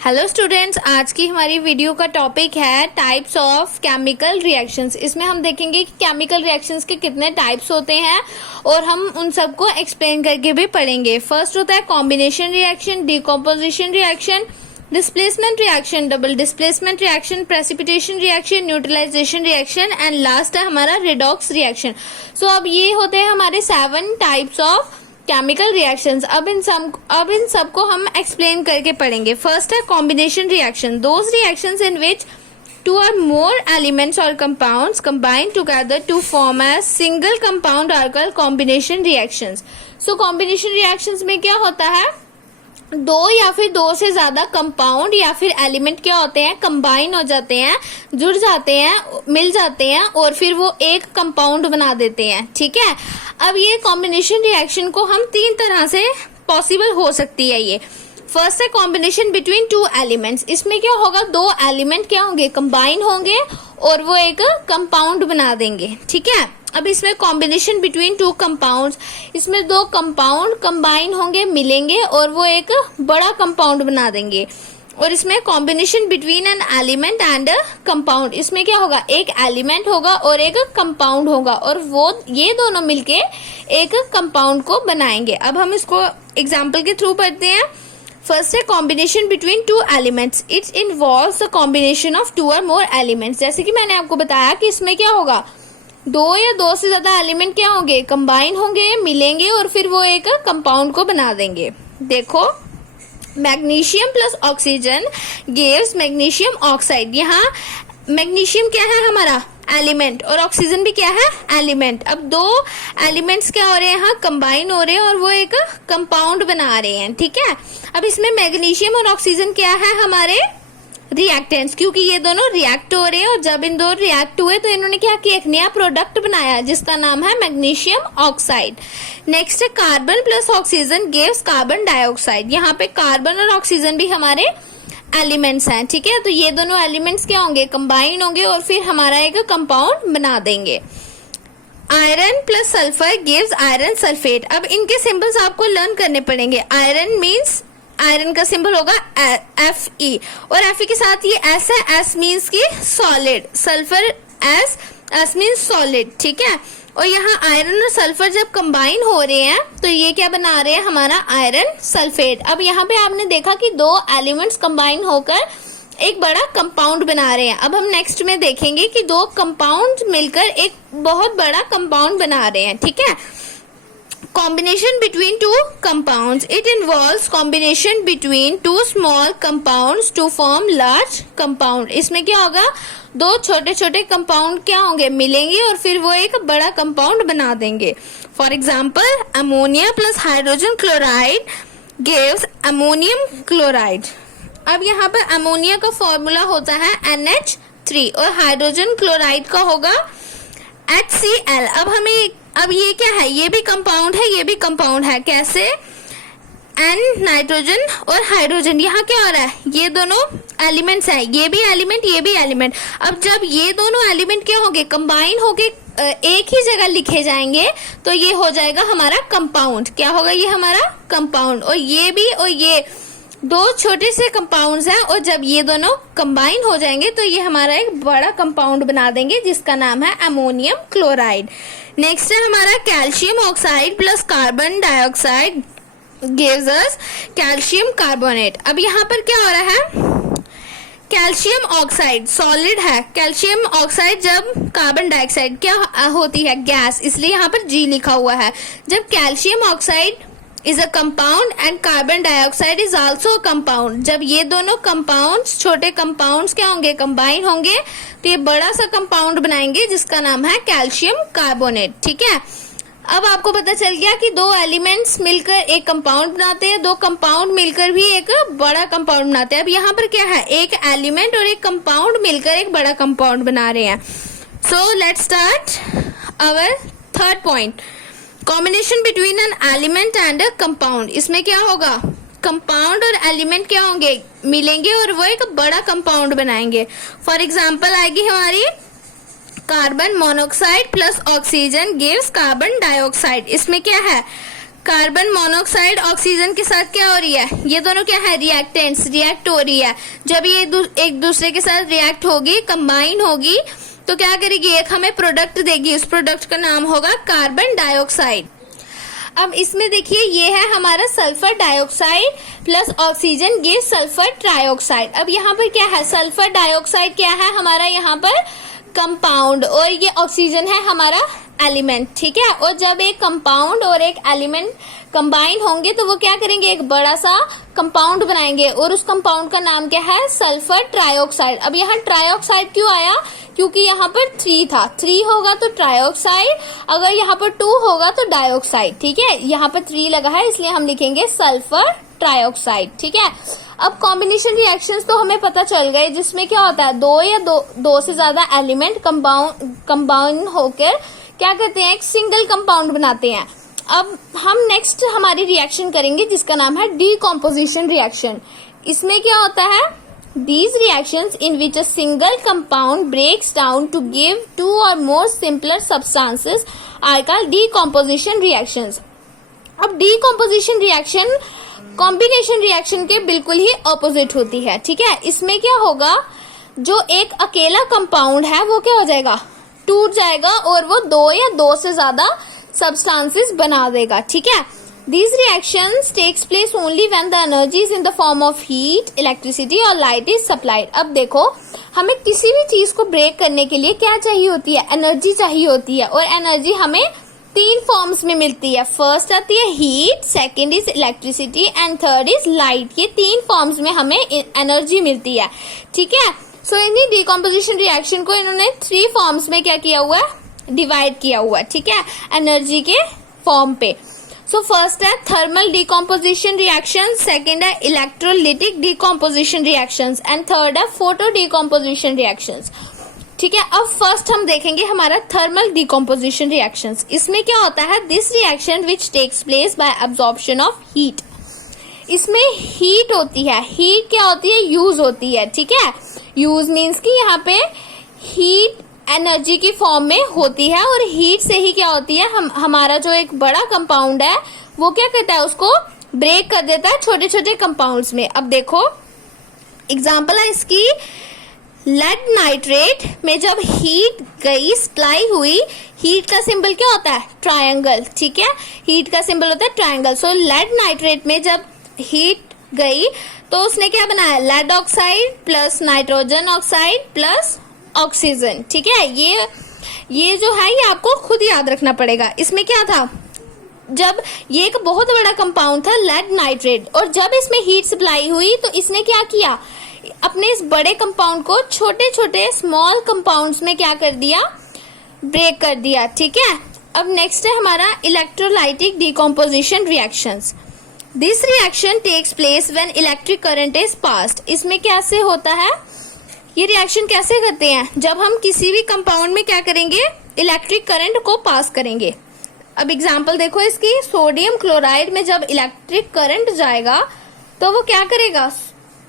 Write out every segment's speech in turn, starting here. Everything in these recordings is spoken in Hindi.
हेलो स्टूडेंट्स, आज की हमारी वीडियो का टॉपिक है टाइप्स ऑफ केमिकल रिएक्शंस। इसमें हम देखेंगे कि केमिकल रिएक्शंस के कितने टाइप्स होते हैं और हम उन सबको एक्सप्लेन करके भी पढ़ेंगे। फर्स्ट होता है combination reaction, decomposition reaction, displacement reaction, double displacement reaction, precipitation reaction, neutralisation reaction and last है हमारा रिडॉक्स रिएक्शन। सो अब ये होते हैं हमारे 7 टाइप्स ऑफ केमिकल रिएक्शंस। अब इन सब को हम एक्सप्लेन करके पढ़ेंगे। फर्स्ट है combination reaction, those reactions in which two or more elements or compounds combine together to form a single compound are called combination reactions. So combination reactions में क्या होता है, दो या फिर दो से ज्यादा कंपाउंड या फिर एलिमेंट क्या होते हैं, कंबाइन हो जाते हैं, जुड़ जाते हैं, मिल जाते हैं और फिर वो एक कंपाउंड बना देते हैं। ठीक है, अब ये कॉम्बिनेशन रिएक्शन को हम 3 तरह से पॉसिबल हो सकती है। ये फर्स्ट है कॉम्बिनेशन बिटवीन 2 एलिमेंट्स। इसमें क्या होगा, 2 एलिमेंट क्या होंगे, कंबाइन होंगे और वो एक कंपाउंड बना देंगे। ठीक है, अब इसमें कॉम्बिनेशन बिटवीन 2 कंपाउंड्स, इसमें 2 कंपाउंड कंबाइन होंगे, मिलेंगे और वो एक बड़ा कंपाउंड बना देंगे। और इसमें combination between an element and a compound, इसमें क्या होगा, एक एलिमेंट होगा और एक कंपाउंड होगा और वो ये दोनों मिलके एक कंपाउंड को बनाएंगे। अब हम इसको एग्जाम्पल के थ्रू पढ़ते हैं। फर्स्ट है combination between 2 elements, it involves the combination of 2 और मोर एलिमेंट्स। जैसे कि मैंने आपको बताया कि इसमें क्या होगा, 2 या 2 से ज्यादा एलिमेंट क्या होंगे, कंबाइन होंगे, मिलेंगे और फिर वो एक कंपाउंड को बना देंगे। देखो, magnesium plus oxygen gives magnesium oxide. यहाँ मैग्नीशियम क्या है हमारा, एलिमेंट, और ऑक्सीजन भी क्या है, एलिमेंट। अब 2 एलिमेंट्स क्या हो रहे हैं, यहाँ कंबाइन हो रहे हैं और वो एक कंपाउंड बना रहे हैं। ठीक है, अब इसमें मैग्नीशियम और ऑक्सीजन क्या है, हमारे रिएक्टेंट्स, क्योंकि ये दोनों रिएक्ट हो रहे हैं और जब इन दो रिएक्ट हुए तो इन्होंने क्या किया, एक नया प्रोडक्ट बनाया जिसका नाम है मैग्नीशियम ऑक्साइड। नेक्स्ट है carbon plus oxygen gives carbon dioxide. यहाँ पे कार्बन और ऑक्सीजन भी हमारे एलिमेंट्स हैं। ठीक है, तो ये दोनों एलिमेंट्स क्या होंगे, कंबाइन होंगे और फिर हमारा एक कंपाउंड बना देंगे। Iron plus sulphur gives iron sulphate. अब इनके सिंबल्स आपको लर्न करने पड़ेंगे। आयरन मीन्स, आयरन का सिंबल होगा Fe और Fe के साथ ये S है, S मीन्स की solid, sulphur S means solid. ठीक है, और यहाँ आयरन और सल्फर जब कंबाइन हो रहे हैं तो ये क्या बना रहे हैं, हमारा आयरन सल्फेट। अब यहाँ पे आपने देखा कि 2 एलिमेंट्स कंबाइन होकर एक बड़ा कंपाउंड बना रहे हैं। अब हम नेक्स्ट में देखेंगे कि 2 कंपाउंड मिलकर एक बहुत बड़ा कंपाउंड बना रहे हैं। ठीक है, combination between 2 compounds, it involves combination between 2 small compounds to form large compound। इसमें क्या होगा, 2 छोटे छोटे कंपाउंड क्या होंगे, मिलेंगे और फिर वो एक बड़ा कंपाउंड बना देंगे। For example ammonia plus hydrogen chloride gives ammonium chloride. अब यहाँ पर अमोनिया का फॉर्मूला होता है NH3 और हाइड्रोजन क्लोराइड का होगा HCl। अब ये क्या है, ये भी कंपाउंड है, ये भी कंपाउंड है। कैसे, N नाइट्रोजन और हाइड्रोजन, यहाँ क्या हो रहा है, ये दोनों एलिमेंट्स है, ये भी एलिमेंट, ये भी एलिमेंट। अब जब ये दोनों एलिमेंट क्या होंगे, कंबाइन होके एक ही जगह लिखे जाएंगे तो ये हो जाएगा हमारा कंपाउंड। क्या होगा, ये हमारा कंपाउंड। और ये भी और ये 2 छोटे से कंपाउंड्स हैं और जब ये दोनों कंबाइन हो जाएंगे तो ये हमारा एक बड़ा कंपाउंड बना देंगे जिसका नाम है अमोनियम क्लोराइड। नेक्स्ट है हमारा calcium oxide plus carbon dioxide gives us calcium carbonate. अब यहाँ पर क्या हो रहा है, कैल्शियम ऑक्साइड सॉलिड है, कैल्शियम ऑक्साइड जब कार्बन डाइऑक्साइड क्या होती है, गैस, इसलिए यहाँ पर G लिखा हुआ है। जब calcium oxide is a compound and carbon dioxide is also a compound, जब ये दोनों कंपाउंड्स, छोटे कंपाउंड्स क्या होंगे, कंबाइन होंगे तो ये बड़ा सा कंपाउंड बनाएंगे जिसका नाम है कैल्शियम कार्बोनेट। ठीक है, अब आपको पता चल गया कि 2 एलिमेंट्स मिलकर एक कंपाउंड बनाते हैं, 2 कंपाउंड मिलकर भी एक बड़ा कंपाउंड बनाते हैं। अब यहाँ पर क्या है, एक एलिमेंट और एक कंपाउंड मिलकर एक बड़ा कंपाउंड बना रहे हैं। So let's start our third point, combination between an element and a compound. इसमें क्या होगा, कंपाउंड और एलिमेंट क्या होंगे, मिलेंगे और वो एक बड़ा कंपाउंड बनाएंगे। फॉर एग्जांपल आएगी हमारी carbon monoxide plus oxygen gives carbon dioxide. इसमें क्या है, कार्बन मोनोऑक्साइड ऑक्सीजन के साथ क्या हो रही है, ये दोनों क्या है, रिएक्टेंट्स, रिएक्ट हो रही है। जब ये एक दूसरे के साथ रिएक्ट होगी, कंबाइन होगी, तो क्या करेगी, एक हमें प्रोडक्ट देगी, उस प्रोडक्ट का नाम होगा कार्बन डाइऑक्साइड। अब इसमें देखिए ये है हमारा सल्फर डाइऑक्साइड प्लस ऑक्सीजन, ये सल्फर ट्राइऑक्साइड। अब यहाँ पर क्या है, सल्फर डाइऑक्साइड क्या है हमारा यहाँ पर कंपाउंड, और ये ऑक्सीजन है हमारा एलिमेंट, ठीक है। और जब एक कंपाउंड और एक एलिमेंट कंबाइन होंगे तो वो क्या करेंगे, एक बड़ा सा कंपाउंड बनाएंगे, और उस कंपाउंड का नाम क्या है, सल्फर ट्राइऑक्साइड। अब यहाँ ट्राइऑक्साइड क्यों आया, क्योंकि यहाँ पर 3 था, 3 होगा तो ट्राइऑक्साइड, अगर यहाँ पर 2 होगा तो डाइऑक्साइड, ठीक है। यहाँ पर 3 लगा है इसलिए हम लिखेंगे सल्फर ट्राइऑक्साइड, ठीक है। अब कॉम्बिनेशन रिएक्शंस तो हमें पता चल गए, जिसमें क्या होता है, दो से ज्यादा एलिमेंट कंबाइन होकर क्या करते हैं, एक सिंगल कंपाउंड बनाते हैं। अब हम नेक्स्ट हमारी रिएक्शन करेंगे जिसका नाम है डीकॉम्पोजिशन रिएक्शन। इसमें क्या होता है, these reactions in which a single compound breaks down to give 2 or more simpler substances are called decomposition reactions। अब decomposition reaction combination reaction के बिल्कुल ही ऑपोजिट होती है, ठीक है। इसमें क्या होगा, जो एक अकेला कंपाउंड है वो क्या हो जाएगा, टूट जाएगा, और वो 2 या 2 से ज्यादा सब्सटेंसेस बना देगा, ठीक है। These reactions takes place only when the energy is in the form of heat, electricity or light is supplied। अब देखो हमें किसी भी चीज को ब्रेक करने के लिए क्या चाहिए होती है, एनर्जी चाहिए होती है, और एनर्जी हमें 3 फॉर्म्स में मिलती है। फर्स्ट आती है heat, second is electricity and third is light. ये 3 फॉर्म्स में हमें एनर्जी मिलती है, ठीक है। सो इन्हीं डीकॉम्पोजिशन रिएक्शन को इन्होंने 3 फॉर्म्स में क्या किया हुआ है, डिवाइड किया हुआ है, ठीक है, एनर्जी के फॉर्म पे। सो फर्स्ट है थर्मल डीकॉम्पोजिशन रिएक्शन, सेकेंड है electrolytic decomposition reactions and third है फोटो डीकॉम्पोजिशन रिएक्शंस, ठीक है। अब फर्स्ट हम देखेंगे हमारा थर्मल डीकॉम्पोजिशन रिएक्शंस। इसमें क्या होता है, this reaction which takes place by absorption of heat. इसमें हीट होती है, हीट क्या होती है, यूज होती है, ठीक है। यूज मीन्स कि यहाँ पे हीट एनर्जी की फॉर्म में होती है, और हीट से ही क्या होती है, हमारा जो एक बड़ा कंपाउंड है वो क्या करता है, उसको ब्रेक कर देता है छोटे छोटे कंपाउंड्स में। अब देखो एग्जांपल है इसकी, लेड नाइट्रेट में जब हीट गई, सप्लाई हुई, हीट का सिंबल क्या होता है, ट्रायंगल, ठीक है, हीट का सिंबल होता है ट्रायंगल। सो लेड नाइट्रेट में जब हीट गई तो उसने क्या बनाया, lead oxide plus nitrogen oxide plus oxygen, ठीक है। ये जो है ये आपको खुद याद रखना पड़ेगा। इसमें क्या था, जब ये एक बहुत बड़ा कंपाउंड था लेड नाइट्रेट, और जब इसमें हीट सप्लाई हुई तो इसने क्या किया, अपने इस बड़े कंपाउंड को छोटे छोटे स्मॉल कंपाउंड्स में क्या कर दिया, ब्रेक कर दिया, ठीक है। अब नेक्स्ट है हमारा electrolytic decomposition reactions. This reaction takes place when electric current is passed. इसमें कैसे होता है, ये रिएक्शन कैसे करते हैं, जब हम किसी भी कंपाउंड में क्या करेंगे, इलेक्ट्रिक करंट को पास करेंगे। अब एग्जांपल देखो इसकी, सोडियम क्लोराइड में जब इलेक्ट्रिक करंट जाएगा तो वो क्या करेगा,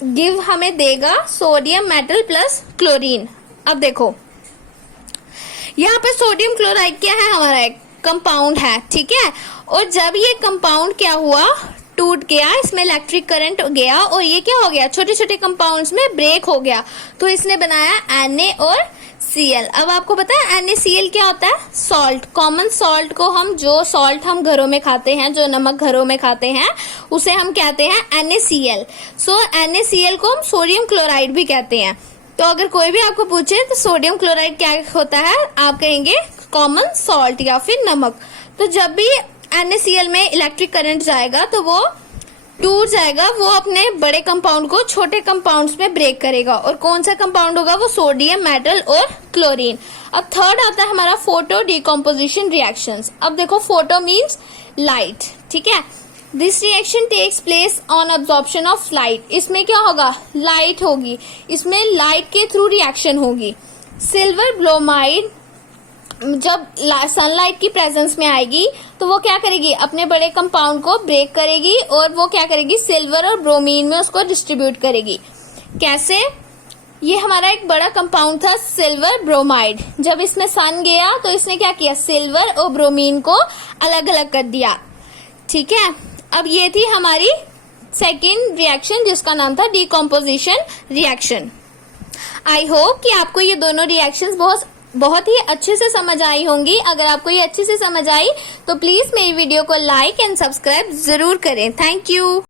गिव हमें देगा सोडियम मेटल प्लस क्लोरीन। अब देखो यहाँ पे सोडियम क्लोराइड क्या है, हमारा एक कंपाउंड है, ठीक है। और जब ये कंपाउंड क्या हुआ, टूट गया, इसमें इलेक्ट्रिक करंट गया और ये क्या हो गया, छोटे छोटे कंपाउंड्स में ब्रेक हो गया, तो इसने बनाया Na और Cl। अब आपको पता है NaCl क्या होता है, सॉल्ट। कॉमन सॉल्ट को हम, जो सॉल्ट हम घरों में खाते हैं, जो नमक घरों में खाते हैं, उसे हम कहते हैं NaCl। सो NaCl को हम सोडियम क्लोराइड भी कहते हैं। तो अगर कोई भी आपको पूछे तो सोडियम क्लोराइड क्या होता है, आप कहेंगे कॉमन सॉल्ट या फिर नमक। तो जब भी NaCl में इलेक्ट्रिक करंट जाएगा तो वो टूट जाएगा, वो अपने बड़े कंपाउंड को छोटे कंपाउंड्स में ब्रेक करेगा, और कौन सा कंपाउंड होगा, वो सोडियम मेटल और क्लोरीन। अब थर्ड आता है हमारा फोटो डीकॉम्पोजिशन रिएक्शंस। अब देखो फोटो मींस लाइट, ठीक है। This reaction takes place on absorption of light. इसमें क्या होगा, लाइट होगी, इसमें लाइट के थ्रू रिएक्शन होगी। सिल्वर ब्रोमाइड जब सनलाइट की प्रेजेंस में आएगी तो वो क्या करेगी, अपने बड़े कंपाउंड को ब्रेक करेगी, और वो क्या करेगी, सिल्वर और ब्रोमीन में उसको डिस्ट्रीब्यूट करेगी। कैसे, ये हमारा एक बड़ा कंपाउंड था सिल्वर ब्रोमाइड, जब इसमें सन गया तो इसने क्या किया, सिल्वर और ब्रोमीन को अलग अलग कर दिया। ठीक है, अब ये थी हमारी सेकेंड रिएक्शन जिसका नाम था डिकम्पोजिशन रिएक्शन। आई होप कि आपको ये दोनों रिएक्शंस बहुत ही अच्छे से समझ आई होंगी। अगर आपको ये अच्छे से समझ आई तो प्लीज मेरी वीडियो को लाइक एंड सब्सक्राइब जरूर करें। Thank you.